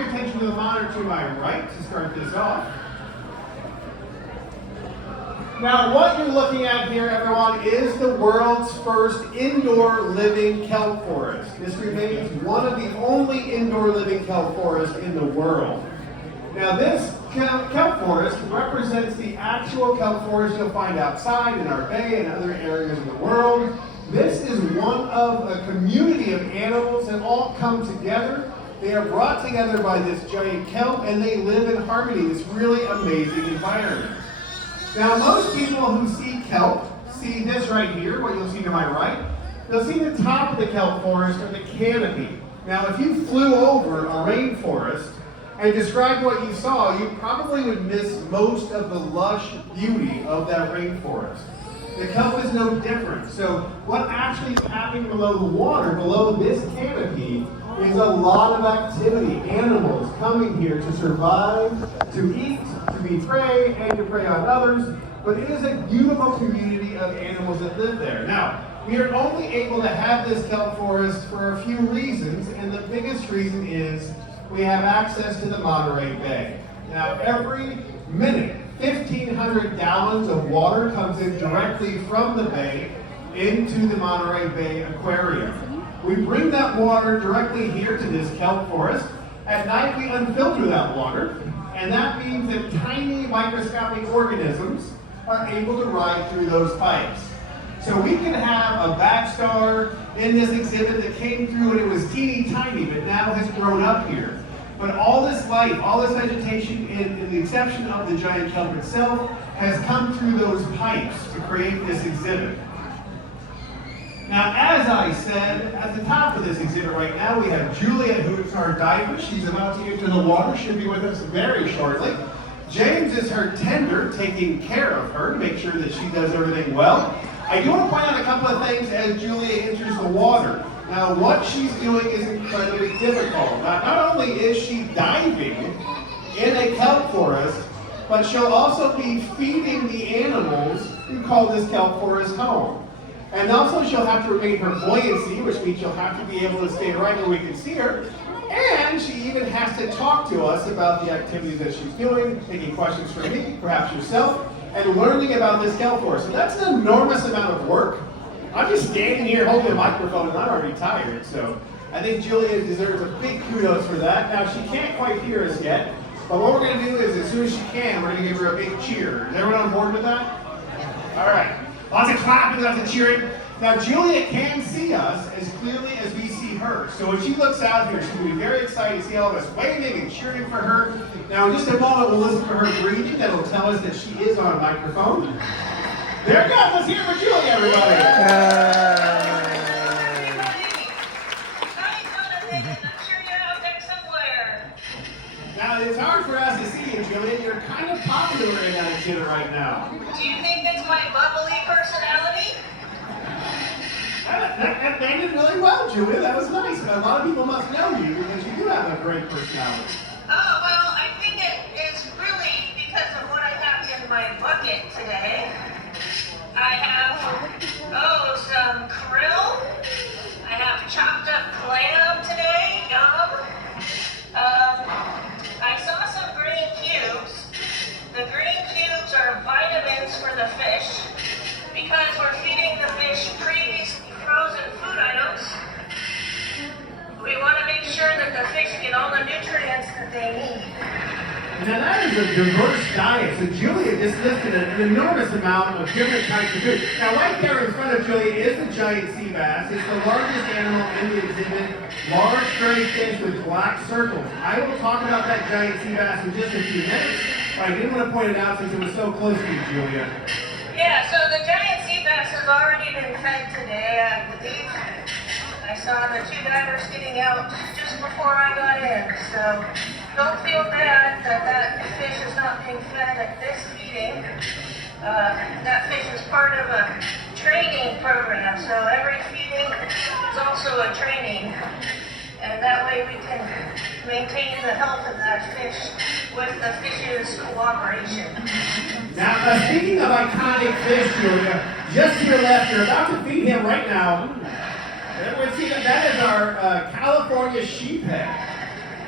your attention to the monitor to my right to start this off. Now, what you're looking at here, everyone, is the world's first indoor living kelp forest. This remains one of the only indoor living kelp forests in the world. Now, this kelp forest represents the actual kelp forest you'll find outside in our bay and other areas of the world. This is one of a community of animals that all come together. They are brought together by this giant kelp, and they live in harmony, this really amazing environment. Now, most people who see kelp see this right here, what you'll see to my right. They'll see the top of the kelp forest or the canopy. Now, if you flew over a rainforest and described what you saw, you probably would miss most of the lush beauty of that rainforest. The kelp is no different. So what actually is happening below the water, below this canopy, is a lot of activity. Animals coming here to survive, to eat, to be prey, and to prey on others. But it is a beautiful community of animals that live there. Now, we are only able to have this kelp forest for a few reasons, and the biggest reason is we have access to the Monterey Bay. Now, every minute, 1,500 gallons of water comes in directly from the bay into the Monterey Bay Aquarium. We bring that water directly here to this kelp forest. At night, we unfilter that water, and that means that tiny microscopic organisms are able to ride through those pipes. So we can have a backstar in this exhibit that came through and it was teeny tiny, but now has grown up here. But all this life, all this vegetation, in the exception of the giant kelp itself, has come through those pipes to create this exhibit. Now, as I said, at the top of this exhibit right now, we have Julia, who is our diver. She's about to get to the water. She'll be with us very shortly. James is her tender, taking care of her to make sure that she does everything well. I do want to point out a couple of things as Julia enters the water. Now, what she's doing is incredibly difficult. Now, not only is she diving in a kelp forest, but she'll also be feeding the animals who call this kelp forest home. And also she'll have to remain her buoyancy, which means she'll have to be able to stay right where we can see her. And she even has to talk to us about the activities that she's doing, taking questions from me, perhaps yourself, and learning about this kelp forest. So that's an enormous amount of work. I'm just standing here holding a microphone and I'm already tired. So I think Julia deserves a big kudos for that. Now, she can't quite hear us yet, but what we're going to do is as soon as she can, we're going to give her a big cheer. Is everyone on board with that? All right. Lots of clapping, lots of cheering. Now, Julia can see us as clearly as we see her. So when she looks out here, she's going to be very excited to see all of us waving and cheering for her. Now, in just a moment, we'll listen for her breathing. That will tell us that she is on a microphone. There it goes. Let's hear for Julia, everybody. Now, it's hard for us to see you, Julia. You're kind of popular in that exhibit right now. Do you think it's my bubbly personality? That ended really well, Julia. That was nice. A lot of people must know you because you do have a great personality. Oh, well, I think it is really because of what I have in my bucket today. I have, some krill. I have chopped up clam today. Yum. I saw some green cubes. The green cubes are vitamins for the fish because we're feeding the fish pre-frozen food items. We want to make sure that the fish get all the nutrients that they need. Now that is a diverse diet. So Julia just listed an enormous amount of different types of food. Now right there in front of Julia is the giant sea bass. It's the largest animal in the exhibit. Large stray fish with black circles. I will talk about that giant sea bass in just a few minutes, but I didn't want to point it out since it was so close to you, Julia. Yeah, so the giant sea bass has already been fed today, I believe. I saw the two divers getting out just before I got in, so don't feel bad that that fish is not being fed at this feeding. That fish is part of a training program, so every feeding is also a training, and that way we can maintain the health of that fish with the fish's cooperation. Now, speaking of iconic fish, Julia, just to your left, you're about to feed him right now. Everyone see that? That is our California sheephead.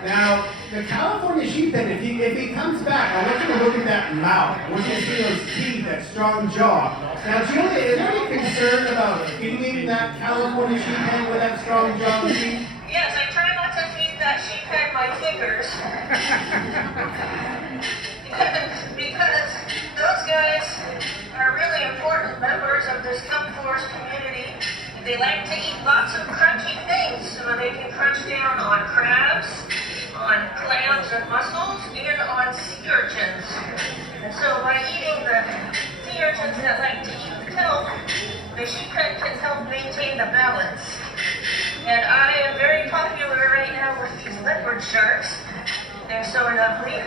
Now, the California sheephead, if he comes back, I want you to look at that mouth. I want you to see those teeth, that strong jaw. Now, Julia, is there any concern about feeding that California sheephead with that strong jaw and teeth? Yes, I try not to feed that sheephead my fingers. Because those guys are really important members of this kelp forest community. They like to eat lots of crunchy things, so they can crunch down on crabs, on clams and mussels, and on sea urchins. And so by eating the sea urchins that like to eat the kelp, the sheephead can help maintain the balance. And I am very popular right now with these leopard sharks. They're so lovely.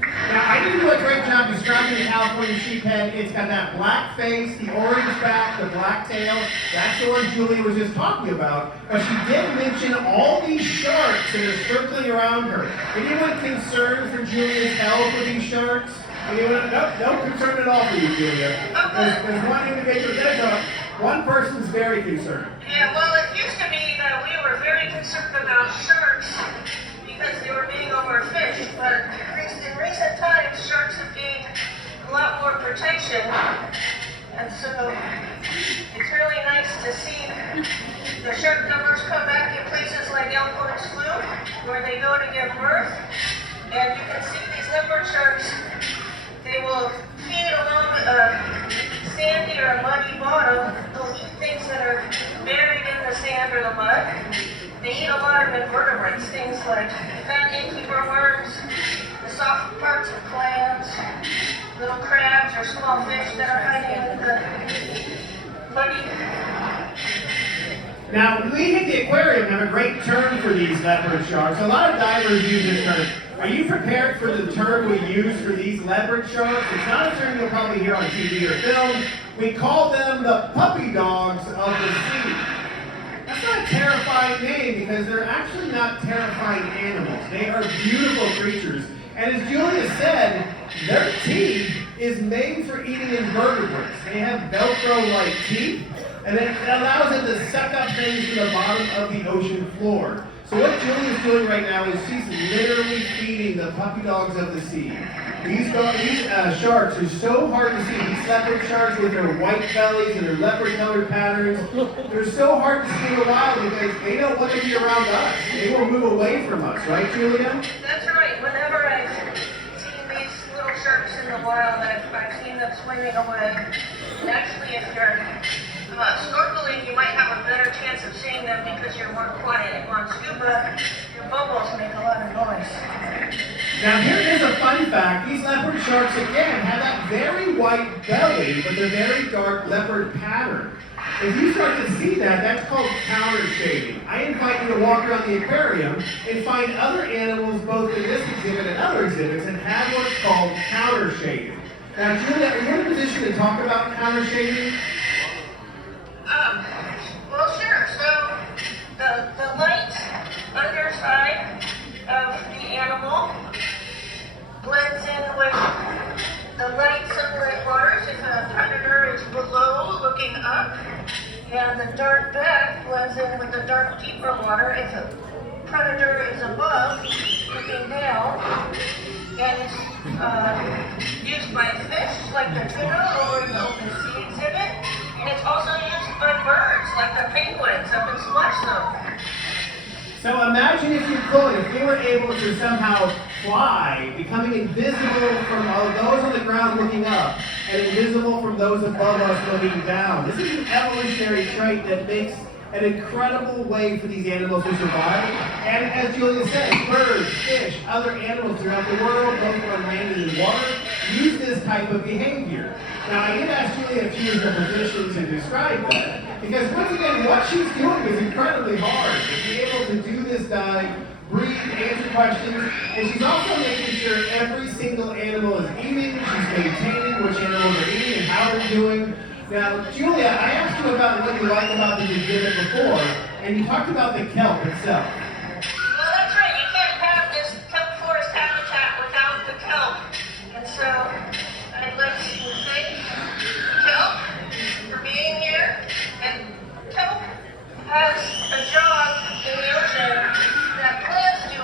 Now, I didn't do a great job describing the California sheephead. It's got that black face, the orange back, the black tail. That's the one Julia was just talking about. But she did mention all these sharks that are circling around her. Anyone concerned for Julia's health with these sharks? Anyone? No concern at all for you, Julia. There's one individual, one person's very concerned. Yeah, well, it used to be that we were very concerned about sharks because they were being overfished, but in recent times, sharks have gained a lot more protection, and so it's really nice to see the shark numbers come back in places like Elkhorn Slough, where they go to give birth, and you can see these leopard sharks, they will feed along a sandy or a muddy bottom. They'll eat things that are buried in the sand or the mud. They eat a lot of invertebrates, things like fat innkeeper worms, the soft parts of clams, little crabs or small fish that are hiding in the muddy. Now, we at the aquarium have a great term for these leopard sharks. A lot of divers use this term. Are you prepared for the term we use for these leopard sharks? It's not a term you'll probably hear on TV or film. We call them the puppy dogs of the sea. That's not a terrifying name because they're actually not terrifying animals. They are beautiful creatures. And as Julia said, their teeth is made for eating invertebrates. They have Velcro-like teeth, and it allows them to suck up things from the bottom of the ocean floor. So what Julia's doing right now is she's literally feeding the puppy dogs of the sea. These sharks are so hard to see. These leopard sharks with their white bellies and their leopard-colored patterns, they're so hard to see in the wild because they don't want to be around us. They will move away from us, right, Julia? That's right. Whenever I've seen these little sharks in the wild, I've seen them swimming away. And actually, if you're snorkeling, you might have a better chance of seeing them because you're more quiet. On scuba, your bubbles make a lot of noise. Now here is a fun fact. These leopard sharks, again, have that very white belly, but the very dark leopard pattern. If you start to see that, that's called counter shading. I invite you to walk around the aquarium and find other animals, both in this exhibit and other exhibits, and have what's called counter shading. Now, Julia, are you in a position to talk about counter shading? Well, sure. So the light underside of the animal blends in with the light sunlight waters if a predator is below looking up, and the dark back blends in with the dark deeper water if a predator is above looking down, and it's used by fish like the tuna over in the open sea exhibit, and it's also used by birds like the penguins up in Splash Zone. So imagine if you could, if we were able to somehow fly, becoming invisible from those on the ground looking up, and invisible from those above us looking down. This is an evolutionary trait that makes an incredible way for these animals to survive. And as Julia said, birds, fish, other animals throughout the world, both on land and in water, use this type of behavior. Now, I did ask Julia if she was in a position to describe that, because once again, what she's doing is incredibly hard. To be able to do this dive, breathe, answer questions, and she's also making sure every single animal is eating, she's maintaining which animals are eating and how they're doing. Now, Julia, I asked you about what you like about this exhibit before, and you talked about the kelp itself. Well, that's right. You can't have this kelp forest habitat without the kelp. And so I'd like to thank kelp for being here. And kelp has a job in the ocean that plants do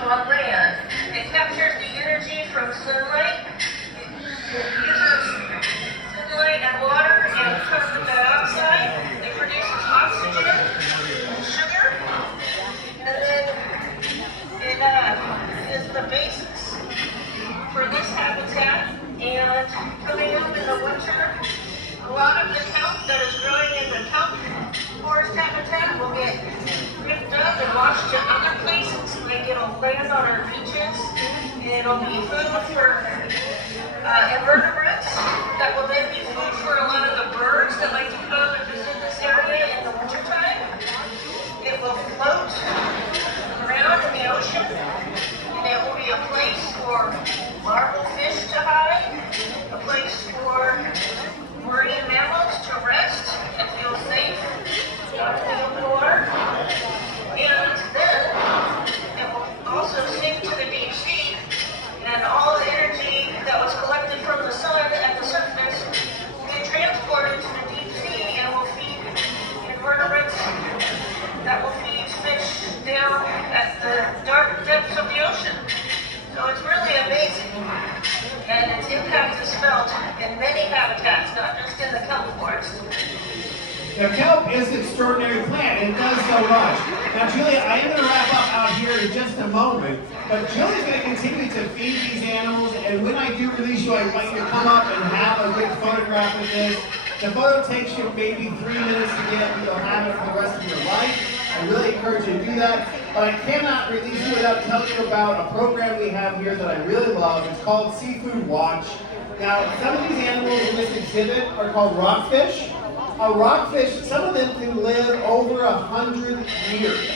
other places. Like it'll land on our beaches, and it'll be food for invertebrates that will then be food for a lot of the birds that like to come and visit this area in the wintertime. It will float around in the ocean, and it will be a place for larval fish to hide, a place for marine mammals to rest and feel safe out in the open water. And then it will also sink to the deep sea, and all the energy that was collected from the sun at the surface will get transported to the deep sea and will feed invertebrates that will feed fish down at the dark depths of the ocean. So it's really amazing, and its impact is felt in many habitats, not just in the kelp forest. Now, kelp is an extraordinary plant, and it does so much. Now, Julia, I am going to wrap up out here in just a moment, but Julia's going to continue to feed these animals, and when I do release you, I invite you to come up and have a good photograph of this. The photo takes you maybe 3 minutes to get, but you'll have it for the rest of your life. I really encourage you to do that, but I cannot release you without telling you about a program we have here that I really love. It's called Seafood Watch. Now, some of these animals in this exhibit are called rockfish. A rockfish, some of them can live over 100 years.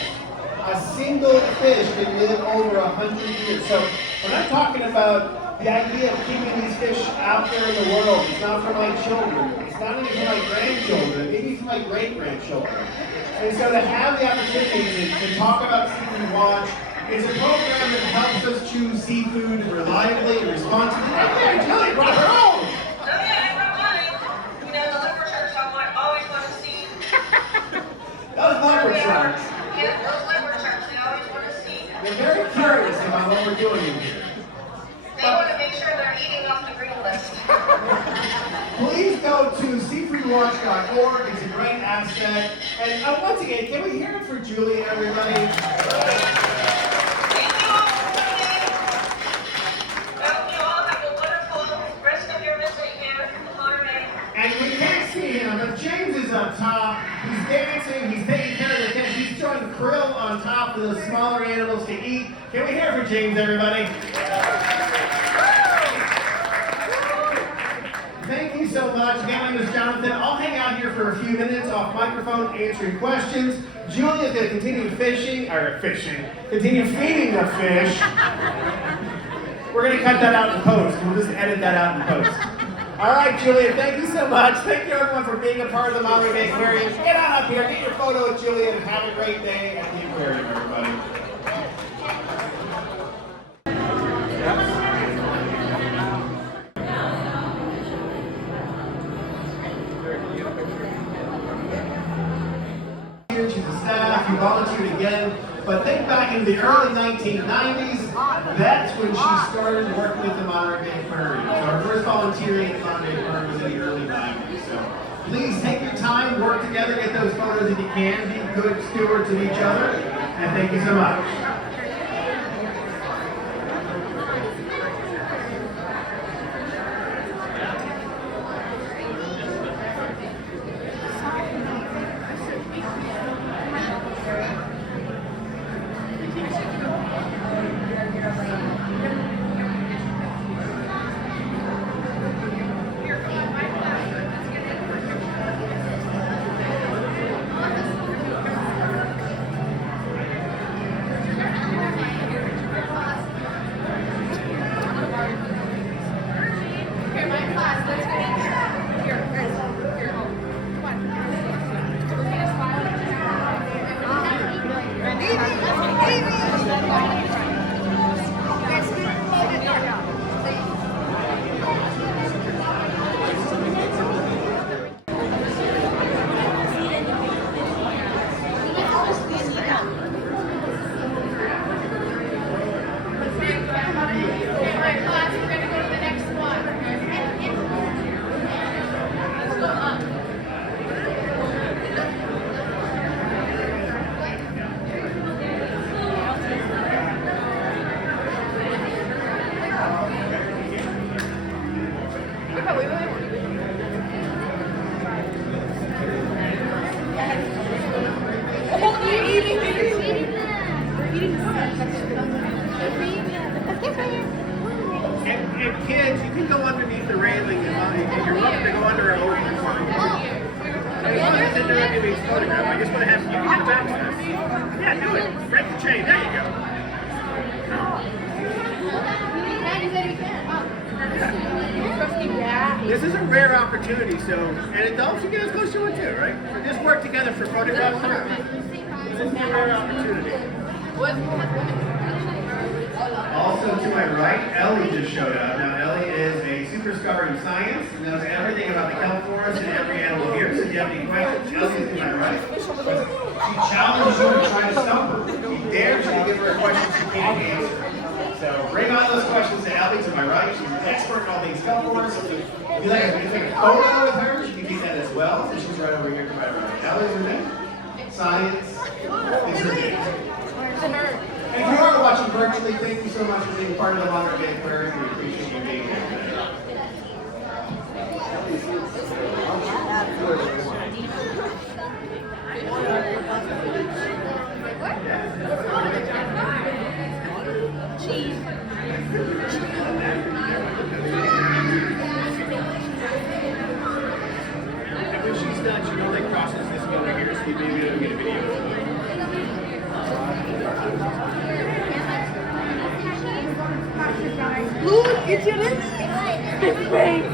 A single fish can live over 100 years. So when I'm talking about the idea of keeping these fish out there in the world, it's not for my children, it's not even for my grandchildren, maybe for my great-grandchildren. And so to have the opportunity to talk about Seafood Watch, it's a program that helps us choose seafood reliably and responsibly. Okay, Julie brought her own! Those leopard sharks. Yeah, those leopard sharks, they always want to see. They're very curious about what we're doing here. They want to make sure they're eating off the green list. Please go to seafoodwatch.org. It's a great asset. And once again, can we hear it for Julie, everybody? Thank you all for coming. I hope you all have a wonderful rest of your visit here in Monterey. And we can't see him, but James is up top. He's dancing, he's taking care of the fish. He's throwing krill on top of the smaller animals to eat. Can we hear it for James, everybody? Thank you so much. Again, my name is Jonathan. I'll hang out here for a few minutes off microphone answering questions. Julia's going to continue continue feeding the fish. We're going to cut that out in post. We'll just edit that out in post. All right, Julia, thank you so much. Thank you, everyone, for being a part of the Monterey Bay Aquarium. Get on up here, get your photo with Julia, and have a great day at the aquarium, everybody. Here to the staff, you volunteered again, but think back in the early 1990s, that's when she started working with the Monterey Bay Aquarium. So her first volunteering at the Monterey Bay Aquarium was in the early 90s. So please take your time, work together, get those photos if you can, be good stewards of each other, and thank you so much. And kids, you can go underneath the railing if you're looking to go under an open door. As long as it's interrupting me photograph, I just want to have you can have access. Yeah, do it. Break the chain. There you go. This is a rare opportunity, so, and adults, you get as close to it too, right? So just work together for photograph time. This is a rare opportunity. Also to my right, Ellie just showed up. Now Ellie is a superstar in science, knows everything about the kelp forest and every animal here. So if you have any questions, Ellie is to my right. She challenges you to try to stump her. She dares you to give her a question she can't answer. So bring on those questions to Ellie to my right. She's an expert in all things kelp forest. If you like to take a photo with her, she can do that as well. So she's right over here to my right. Ellie, your name? Science is her name. And if you are watching virtually, thank you so much for being part of the Monterey Aquarium. We appreciate you being here today. Cheese. And when she's done, she normally crosses this over here, so you may be able to get a video. Look, it's your name. It's great.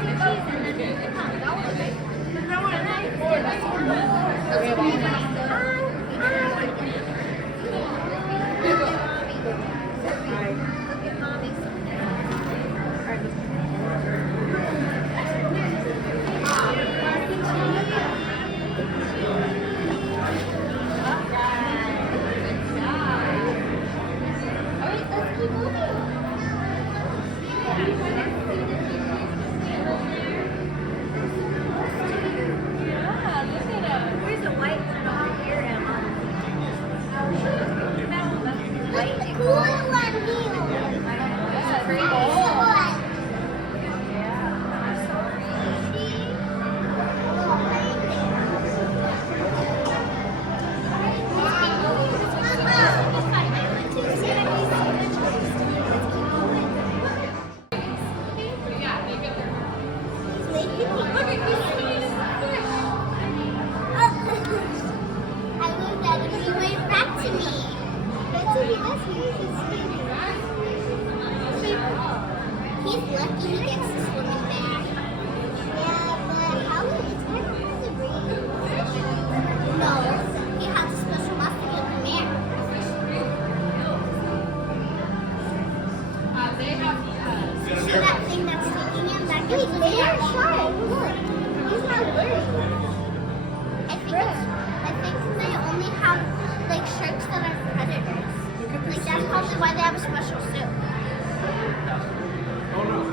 He's lucky he gets to swim in there. Yeah, but how is it hard to breathe? No, he has a special mask to get in there. See that thing that's taking him? That gets him there. Shark, look. He's not worried. I think they only have like sharks that are predators. Like that's probably why they have a special suit. Oh no.